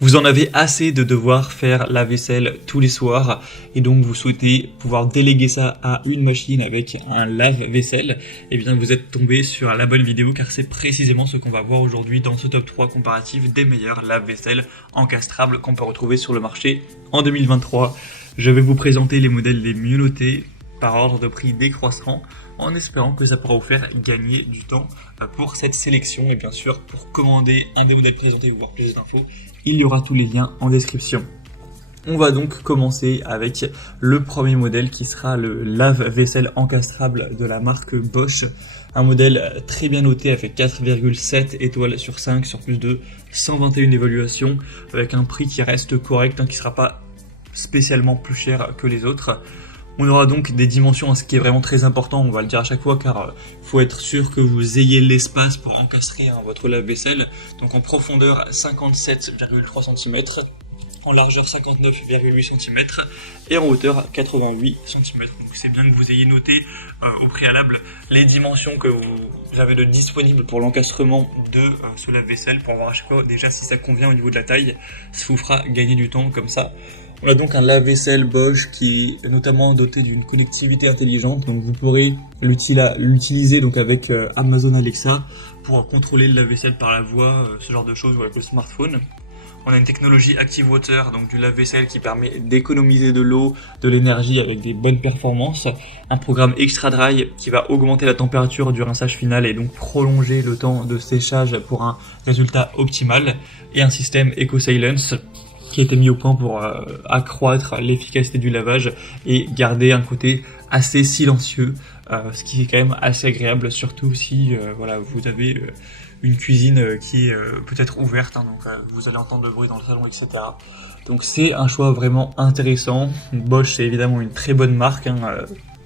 Vous en avez assez de devoir faire la vaisselle tous les soirs et donc vous souhaitez pouvoir déléguer ça à une machine avec un lave-vaisselle. Eh bien vous êtes tombé sur la bonne vidéo car c'est précisément ce qu'on va voir aujourd'hui dans ce top 3 comparatif des meilleurs lave-vaisselle encastrables qu'on peut retrouver sur le marché en 2023. Je vais vous présenter les modèles les mieux notés par ordre de prix décroissant en espérant que ça pourra vous faire gagner du temps pour cette sélection. Et bien sûr, pour commander un des modèles présentés ou voir plus d'infos, il y aura tous les liens en description. On va donc commencer avec le premier modèle qui sera le lave-vaisselle encastrable de la marque Bosch. Un modèle très bien noté avec 4,7 étoiles sur 5 sur plus de 121 évaluations avec un prix qui reste correct, qui ne sera pas spécialement plus cher que les autres. On aura donc des dimensions, ce qui est vraiment très important, on va le dire à chaque fois, car faut être sûr que vous ayez l'espace pour encastrer votre lave-vaisselle. Donc en profondeur 57,3 cm, en largeur 59,8 cm et en hauteur 88 cm. Donc c'est bien que vous ayez noté au préalable les dimensions que vous avez de disponibles pour l'encastrement de ce lave-vaisselle pour voir à chaque fois déjà si ça convient au niveau de la taille. Ça vous fera gagner du temps comme ça. On a donc un lave-vaisselle Bosch qui est notamment doté d'une connectivité intelligente, donc vous pourrez l'utiliser donc avec Amazon Alexa pour contrôler le lave-vaisselle par la voix, ce genre de choses, ou avec le smartphone. On a une technologie Active Water, donc du lave-vaisselle qui permet d'économiser de l'eau, de l'énergie avec des bonnes performances. Un programme Extra Dry qui va augmenter la température du rinçage final et donc prolonger le temps de séchage pour un résultat optimal. Et un système Eco Silence qui a été mis au point pour accroître l'efficacité du lavage et garder un côté assez silencieux, ce qui est quand même assez agréable, surtout si vous avez une cuisine qui est peut-être ouverte, donc vous allez entendre le bruit dans le salon, etc. Donc c'est un choix vraiment intéressant. Bosch, c'est évidemment une très bonne marque,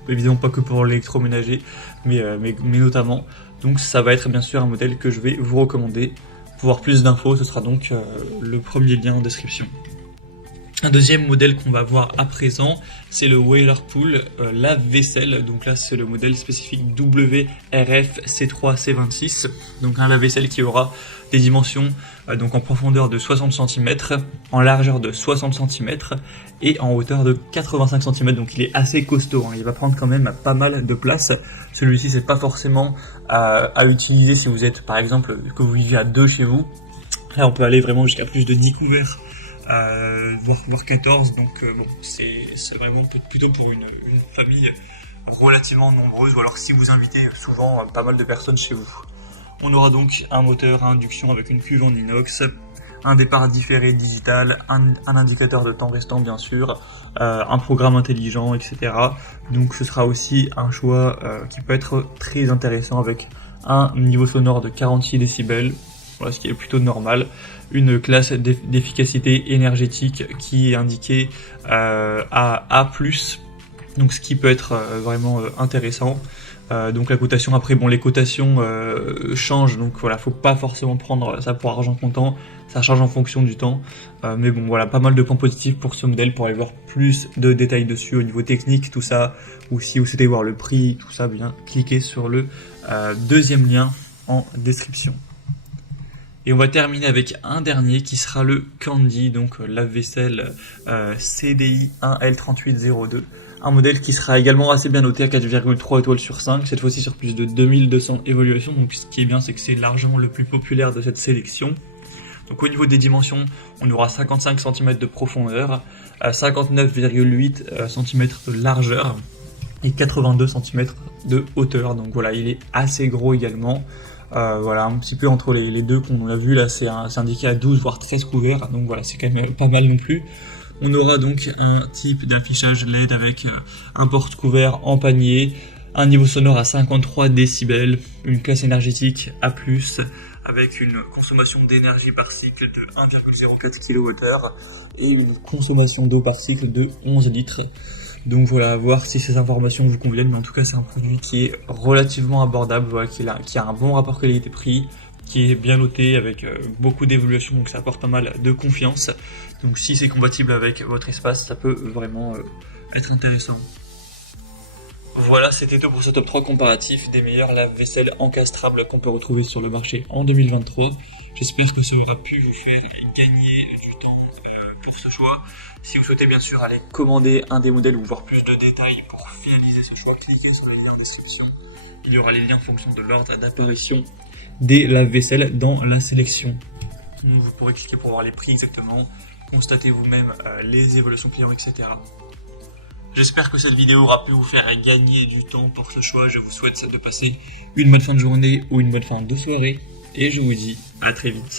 évidemment pas que pour l'électroménager, mais notamment. Donc ça va être bien sûr un modèle que je vais vous recommander. Pour voir plus d'infos, ce sera donc le premier lien en description. Un deuxième modèle qu'on va voir à présent, c'est le Whirlpool lave-vaisselle. Donc là, c'est le modèle spécifique WRF C3-C26. Donc un lave-vaisselle qui aura des dimensions donc en profondeur de 60 cm, en largeur de 60 cm et en hauteur de 85 cm. Donc il est assez costaud, il va prendre quand même pas mal de place. Celui-ci, c'est pas forcément à utiliser si vous êtes par exemple que vous vivez à 2 chez vous. Là, on peut aller vraiment jusqu'à plus de 10 couverts. Voire 14, donc c'est vraiment plutôt pour une famille relativement nombreuse, ou alors si vous invitez souvent pas mal de personnes chez vous. On aura donc un moteur à induction avec une cuve en inox, un départ différé digital, un indicateur de temps restant bien sûr, un programme intelligent, etc. Donc ce sera aussi un choix qui peut être très intéressant avec un niveau sonore de 46 décibels, voilà, ce qui est plutôt normal. Une classe d'efficacité énergétique qui est indiquée à A+, donc ce qui peut être vraiment intéressant. Donc la cotation, après les cotations changent, donc voilà, faut pas forcément prendre ça pour argent comptant, ça change en fonction du temps, mais bon voilà, pas mal de points positifs pour ce modèle. Pour aller voir plus de détails dessus au niveau technique, tout ça, ou si vous souhaitez voir le prix, tout ça, bien cliquez sur le deuxième lien en description. Et on va terminer avec un dernier qui sera le Candy, donc lave-vaisselle CDI 1L3802. Un modèle qui sera également assez bien noté à 4,3 étoiles sur 5, cette fois-ci sur plus de 2200 évaluations. Donc ce qui est bien, c'est que c'est largement le plus populaire de cette sélection. Donc au niveau des dimensions, on aura 55 cm de profondeur, 59,8 cm de largeur et 82 cm de hauteur. Donc voilà, il est assez gros également. Voilà, un petit peu entre les deux qu'on a vu là, c'est indiqué à 12 voire 13 couverts, donc voilà, c'est quand même pas mal non plus. On aura donc un type d'affichage LED avec un porte-couvert en panier, un niveau sonore à 53 décibels, une classe énergétique A+, avec une consommation d'énergie par cycle de 1,04 kWh et une consommation d'eau par cycle de 11 litres. Donc voilà, à voir si ces informations vous conviennent, mais en tout cas c'est un produit qui est relativement abordable, voilà, qui a un bon rapport qualité-prix, qui est bien noté avec beaucoup d'évolution, donc ça apporte pas mal de confiance. Donc si c'est compatible avec votre espace, ça peut vraiment être intéressant. Voilà, c'était tout pour ce top 3 comparatif des meilleurs lave-vaisselle encastrables qu'on peut retrouver sur le marché en 2023. J'espère que ça aura pu vous faire gagner du temps pour ce choix. Si vous souhaitez bien sûr aller commander un des modèles ou voir plus de détails pour finaliser ce choix, cliquez sur les liens en description. Il y aura les liens en fonction de l'ordre d'apparition des lave-vaisselle dans la sélection. Donc vous pourrez cliquer pour voir les prix exactement, constater vous-même les évolutions clients, etc. J'espère que cette vidéo aura pu vous faire gagner du temps pour ce choix. Je vous souhaite de passer une bonne fin de journée ou une bonne fin de soirée. Et je vous dis à très vite.